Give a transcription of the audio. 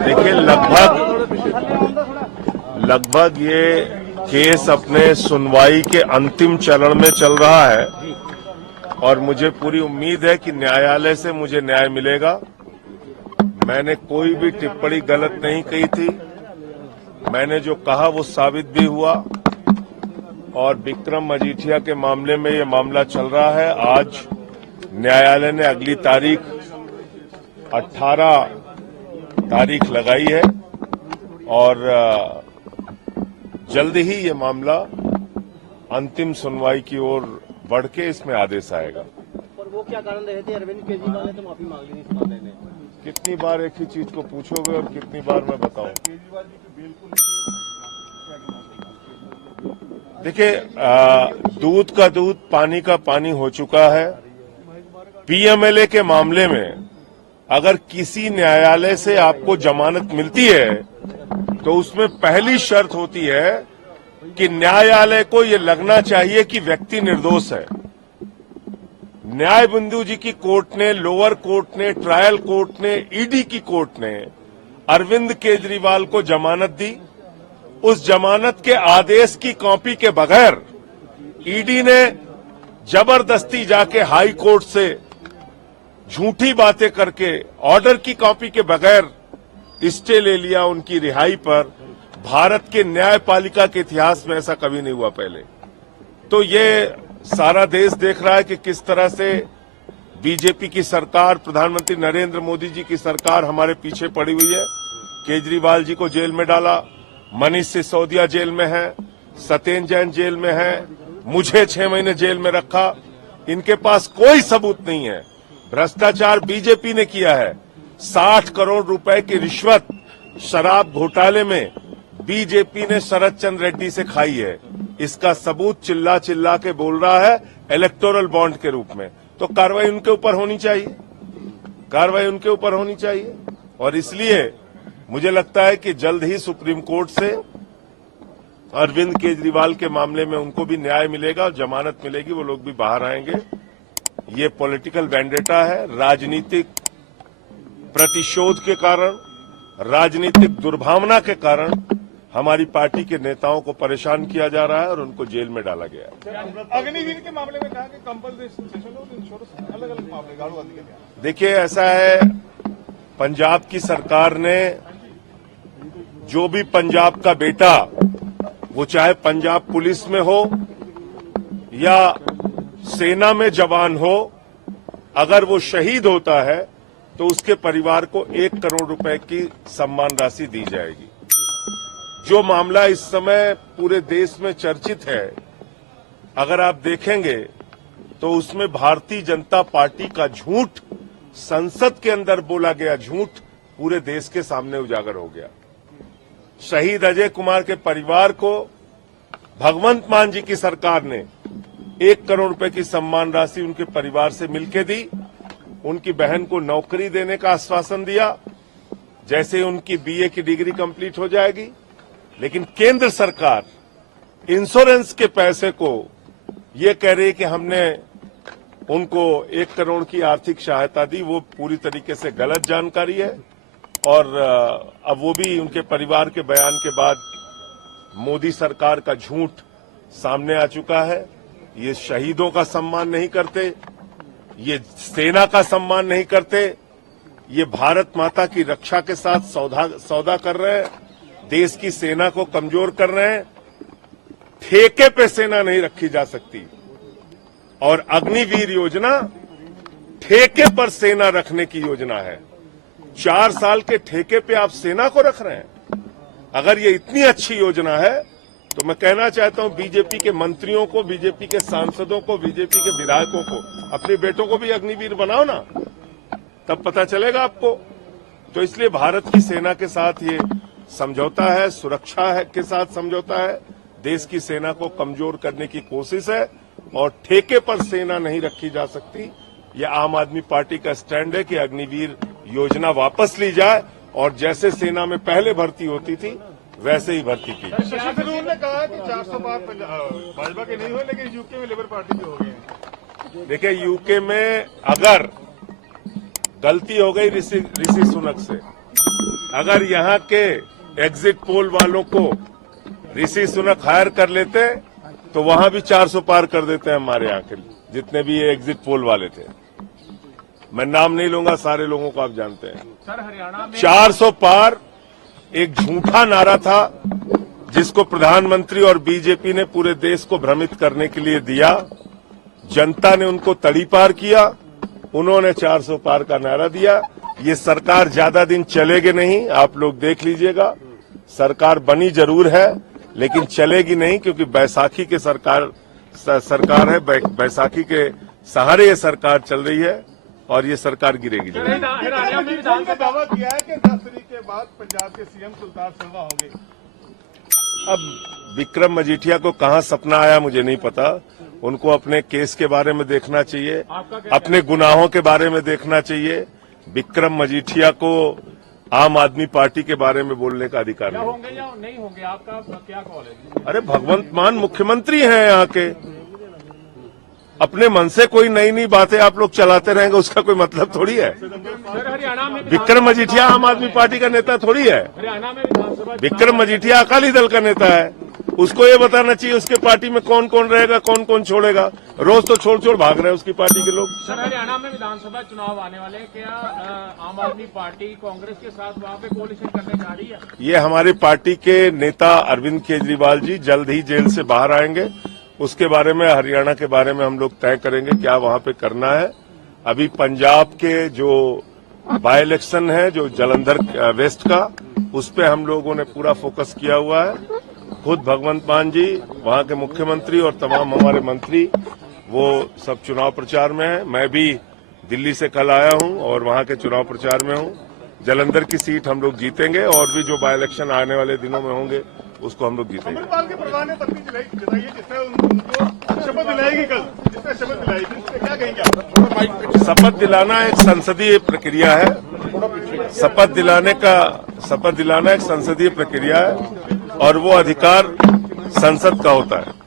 देखिए, लगभग ये केस अपने सुनवाई के अंतिम चरण में चल रहा है और मुझे पूरी उम्मीद है कि न्यायालय से मुझे न्याय मिलेगा। मैंने कोई भी टिप्पणी गलत नहीं कही थी। मैंने जो कहा वो साबित भी हुआ और विक्रम मजीठिया के मामले में ये मामला चल रहा है। आज न्यायालय ने अगली तारीख 18 तारीख लगाई है और जल्द ही ये मामला अंतिम सुनवाई की ओर बढ़ के इसमें आदेश आएगा। पर वो क्या कारण रहे थे? अरविंद केजरीवाल ने तो माफी मांग ली इस मामले में। कितनी बार एक ही चीज को पूछोगे और कितनी बार मैं बताऊं? देखिए, दूध का दूध पानी का पानी हो चुका है। पीएमएलए के मामले में अगर किसी न्यायालय से आपको जमानत मिलती है तो उसमें पहली शर्त होती है कि न्यायालय को ये लगना चाहिए कि व्यक्ति निर्दोष है। न्याय बिंदु जी की कोर्ट ने, लोअर कोर्ट ने, ट्रायल कोर्ट ने, ईडी की कोर्ट ने अरविंद केजरीवाल को जमानत दी। उस जमानत के आदेश की कॉपी के बगैर ईडी ने जबरदस्ती जाके हाई कोर्ट से झूठी बातें करके ऑर्डर की कॉपी के बगैर स्टे ले लिया उनकी रिहाई पर। भारत के न्यायपालिका के इतिहास में ऐसा कभी नहीं हुआ पहले। तो ये सारा देश देख रहा है कि किस तरह से बीजेपी की सरकार, प्रधानमंत्री नरेंद्र मोदी जी की सरकार हमारे पीछे पड़ी हुई है। केजरीवाल जी को जेल में डाला, मनीष सिसोदिया जेल में है, सत्येंद्र जैन जेल में है, मुझे 6 महीने जेल में रखा। इनके पास कोई सबूत नहीं है। भ्रष्टाचार बीजेपी ने किया है। 60 करोड़ रुपए की रिश्वत शराब घोटाले में बीजेपी ने शरद चंद्र रेड्डी से खाई है। इसका सबूत चिल्ला चिल्ला के बोल रहा है इलेक्टोरल बॉन्ड के रूप में। तो कार्रवाई उनके ऊपर होनी चाहिए, कार्रवाई उनके ऊपर होनी चाहिए। और इसलिए मुझे लगता है कि जल्द ही सुप्रीम कोर्ट से अरविंद केजरीवाल के मामले में उनको भी न्याय मिलेगा और जमानत मिलेगी, वो लोग भी बाहर आएंगे। ये पॉलिटिकल वेंडेटा है। राजनीतिक प्रतिशोध के कारण, राजनीतिक दुर्भावना के कारण हमारी पार्टी के नेताओं को परेशान किया जा रहा है और उनको जेल में डाला गया है। अग्निवीर के मामले में कहा कि कंपल्सरी इंश्योरेंस अलग-अलग मामले गाड़ूवादी के। देखिए, ऐसा है, पंजाब की सरकार ने जो भी पंजाब का बेटा, वो चाहे पंजाब पुलिस में हो या सेना में जवान हो, अगर वो शहीद होता है तो उसके परिवार को 1 करोड़ रुपए की सम्मान राशि दी जाएगी। जो मामला इस समय पूरे देश में चर्चित है, अगर आप देखेंगे तो उसमें भारतीय जनता पार्टी का झूठ, संसद के अंदर बोला गया झूठ पूरे देश के सामने उजागर हो गया। शहीद अजय कुमार के परिवार को भगवंत मान जी की सरकार ने 1 करोड़ रुपए की सम्मान राशि उनके परिवार से मिलकर दी। उनकी बहन को नौकरी देने का आश्वासन दिया जैसे उनकी बीए की डिग्री कंप्लीट हो जाएगी। लेकिन केंद्र सरकार इंश्योरेंस के पैसे को ये कह रही है कि हमने उनको 1 करोड़ की आर्थिक सहायता दी। वो पूरी तरीके से गलत जानकारी है और अब वो भी उनके परिवार के बयान के बाद मोदी सरकार का झूठ सामने आ चुका है। ये शहीदों का सम्मान नहीं करते, ये सेना का सम्मान नहीं करते, ये भारत माता की रक्षा के साथ सौदा कर रहे हैं, देश की सेना को कमजोर कर रहे हैं। ठेके पे सेना नहीं रखी जा सकती और अग्निवीर योजना ठेके पर सेना रखने की योजना है। 4 साल के ठेके पे आप सेना को रख रहे हैं। अगर ये इतनी अच्छी योजना है तो मैं कहना चाहता हूं बीजेपी के मंत्रियों को, बीजेपी के सांसदों को, बीजेपी के विधायकों को, अपने बेटों को भी अग्निवीर बनाओ ना, तब पता चलेगा आपको। तो इसलिए भारत की सेना के साथ ये समझौता है, सुरक्षा है के साथ समझौता है, देश की सेना को कमजोर करने की कोशिश है और ठेके पर सेना नहीं रखी जा सकती। ये आम आदमी पार्टी का स्टैंड है कि अग्निवीर योजना वापस ली जाए और जैसे सेना में पहले भर्ती होती थी वैसे ही भर्ती की। शशि थरूर ने कहा कि 400 पार भाजपा के नहीं हुए लेकिन यूके में लेबर पार्टी के हो गए। देखिए, यूके में अगर गलती हो गई ऋषि सुनक से, अगर यहाँ के एग्जिट पोल वालों को ऋषि सुनक हायर कर लेते तो वहां भी 400 पार कर देते हैं हमारे यहाँ के जितने भी ये एग्जिट पोल वाले थे। मैं नाम नहीं लूंगा, सारे लोगों को आप जानते हैं। सर हरियाणा में 400 पार एक झूठा नारा था जिसको प्रधानमंत्री और बीजेपी ने पूरे देश को भ्रमित करने के लिए दिया। जनता ने उनको तड़ी पार किया, उन्होंने 400 पार का नारा दिया। ये सरकार ज्यादा दिन चलेगी नहीं, आप लोग देख लीजिएगा। सरकार बनी जरूर है लेकिन चलेगी नहीं, क्योंकि बैसाखी के सरकार है, बैसाखी के सहारे ये सरकार चल रही है और ये सरकार गिरेगी जरूर। हरियाणा में विधानसभा दावा किया है कि 10 तारीख के बाद पंजाब के सीएम सुल्तान सिंह होंगे। अब विक्रम मजीठिया को कहां सपना आया मुझे नहीं पता। उनको अपने केस के बारे में देखना चाहिए, अपने गुनाहों के बारे में देखना चाहिए। विक्रम मजीठिया को आम आदमी पार्टी के बारे में बोलने का अधिकार नहीं। होंगे या नहीं होंगे, आपका क्या कॉल है? अरे भगवंत मान मुख्यमंत्री हैं यहाँ के, अपने मन से कोई नई नई बातें आप लोग चलाते रहेंगे उसका कोई मतलब थोड़ी है। हरियाणा में विक्रम मजीठिया आम आदमी पार्टी का नेता थोड़ी है। हरियाणा में विधानसभा विक्रम मजीठिया अकाली दल का नेता है, उसको ये बताना चाहिए उसके पार्टी में कौन कौन रहेगा, कौन कौन छोड़ेगा। रोज तो छोड़ छोड़ भाग रहे हैं उसकी पार्टी के लोग। सर हरियाणा में विधानसभा चुनाव आने वाले हैं, क्या आम आदमी पार्टी कांग्रेस के साथ वहाँ पे कोalition करने जा रही है? ये हमारी पार्टी के नेता अरविंद केजरीवाल जी जल्द ही जेल से बाहर आएंगे, उसके बारे में हरियाणा के बारे में हम लोग तय करेंगे क्या वहां पे करना है। अभी पंजाब के जो बाय इलेक्शन है जो जालंधर वेस्ट का, उस पे हम लोगों ने पूरा फोकस किया हुआ है। खुद भगवंत मान जी वहां के मुख्यमंत्री और तमाम हमारे मंत्री वो सब चुनाव प्रचार में है। मैं भी दिल्ली से कल आया हूं और वहां के चुनाव प्रचार में हूं। जालंधर की सीट हम लोग जीतेंगे और भी जो बाय इलेक्शन आने वाले दिनों में होंगे उसको हम लोग जीतेंगे। अमरपाल के परिवार ने पत्नी जताई है जिसने उनको शपथ दिलाएगी कल, जिसने शपथ दिलाएगी उस पर क्या कहेंगे आप? शपथ दिलाना एक संसदीय प्रक्रिया है। शपथ दिलाना एक संसदीय प्रक्रिया है और वो अधिकार संसद का होता है।